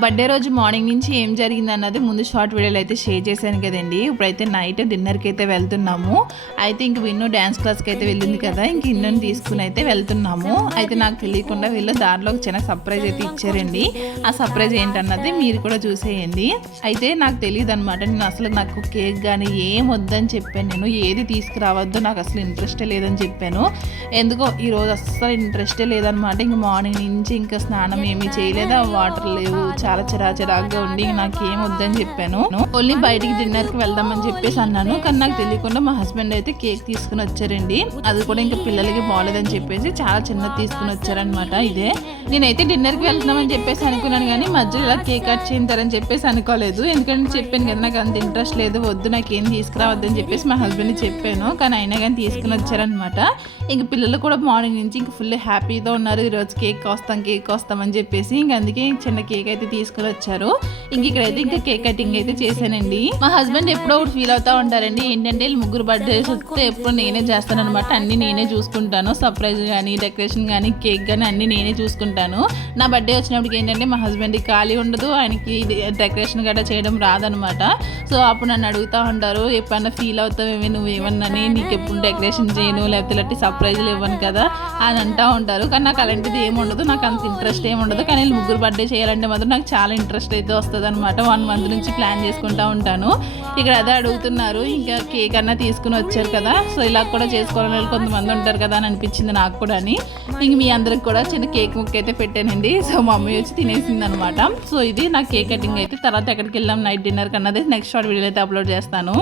Birthday రోజు morning నుంచి ఏం జరిగింది అన్నది ముందు షార్ట్ వీడియోలో అయితే షేర్ చేశాను కదండి. ఇప్పుడైతే నైట్ డిన్నర్కి అయితే వెళ్తున్నాము. అయితే ఇంక విన్ను డ్యాన్స్ క్లాస్కి అయితే వెళ్ళింది కదా, ఇంక ఇన్నుని తీసుకుని అయితే వెళ్తున్నాము. అయితే నాకు తెలియకుండా వీళ్ళు దారిలో ఒక చిన్న సర్ప్రైజ్ అయితే ఇచ్చారండి. ఆ సర్ప్రైజ్ ఏంటన్నది మీరు కూడా చూసేయండి. అయితే నాకు తెలియదు అనమాట, నేను అసలు నాకు కేక్ కానీ ఏం వద్దని చెప్పాను. నేను ఏది తీసుకురావద్దు, నాకు అసలు ఇంట్రెస్టే లేదని చెప్పాను. ఎందుకో ఈరోజు అస్సలు ఇంట్రెస్టే లేదనమాట. ఇంక మార్నింగ్ నుంచి ఇంకా స్నానం ఏమీ చేయలేదు, వాటర్ లేవు, చాలా చిరాకుగా ఉండి నాకు ఏం వద్దని చెప్పాను. ఓన్లీ బయటికి డిన్నర్కి వెళ్దామని చెప్పేసి అన్నాను. కానీ నాకు తెలియకుండా మా హస్బెండ్ అయితే కేక్ తీసుకుని వచ్చారండి. అది కూడా ఇంకా పిల్లలకి బాగోలేదని చెప్పేసి చాలా చిన్నది తీసుకుని వచ్చారనమాట. ఇదే నేనైతే డిన్నర్కి వెళ్తున్నామని చెప్పేసి అనుకున్నాను, కానీ మధ్యలో ఇలా కేక్ కట్ చేయించారని చెప్పేసి అనుకోలేదు. ఎందుకంటే చెప్పాను కదా, నాకు అంత ఇంట్రెస్ట్ లేదు, వద్దు నాకు ఏం తీసుకురావద్దని చెప్పేసి మా హస్బెండ్ని చెప్పాను. కానీ అయినా కానీ తీసుకుని వచ్చారనమాట. ఇంక పిల్లలు కూడా మార్నింగ్ నుంచి ఇంక ఫుల్ హ్యాపీగా ఉన్నారు. ఈరోజు కేక్ వస్తామని చెప్పేసి ఇంక అందుకే చిన్న కేక్ అయితే తీసుకుని వచ్చారు. ఇంక ఇక్కడైతే ఇంకా కేక్ కటింగ్ అయితే చేశానండి. మా హస్బెండ్ ఎప్పుడో ఒకటి ఫీల్ అవుతా ఉంటారండి. ఏంటంటే ముగ్గురు బర్త్డేస్ వస్తే ఎప్పుడు నేనే చేస్తాను అనమాట. అన్ని నేనే చూసుకుంటాను. సర్ప్రైజ్ కానీ, డెకరేషన్ కానీ, కేక్ కానీ అన్ని నేనే చూసుకుంటాను. నా బర్త్డే వచ్చినప్పటికి ఏంటంటే మా హస్బెండ్కి ఖాళీ ఉండదు, ఆయనకి డెకరేషన్ గట్రా చేయడం రాదనమాట. సో అప్పుడు నన్ను అడుగుతూ ఉంటారు, ఎప్పుడన్నా ఫీల్ అవుతావేమి నువ్వేమన్నాని, నీకు ఎప్పుడు డెకరేషన్ చేయను లేకపోతే ఇలాంటి సర్ప్రైజ్లు ఇవ్వను కదా అని అంటూ ఉంటారు. కానీ నాకు అలాంటిది ఏమి ఉండదు, నాకు అంత ఇంట్రెస్ట్ ఏమి ఉండదు. కానీ ముగ్గురు బర్త్డే చేయాలంటే మాత్రం నాకు చాలా ఇంట్రెస్ట్ అయితే వస్తుంది అనమాట. 1 month నుంచి ప్లాన్ చేసుకుంటూ ఉంటాను. ఇక్కడ అదే అడుగుతున్నారు, ఇంకా కేక్ అన్నా తీసుకుని వచ్చారు కదా, సో ఇలా కూడా చేసుకోవాలని కొంతమంది ఉంటారు కదా అని అనిపించింది నాకు కూడా. అని ఇంక మీ అందరికి కూడా చిన్న కేక్ ముక్క అయితే పెట్టానండి. సో మా మమ్మీ వచ్చి తినేసింది అనమాట. సో ఇది నా కేక్ కటింగ్ అయితే. తర్వాత ఎక్కడికి వెళ్ళాం నైట్ డిన్నర్ కన్నది నెక్స్ట్ షార్ట్ వీడియో అయితే అప్లోడ్ చేస్తాను.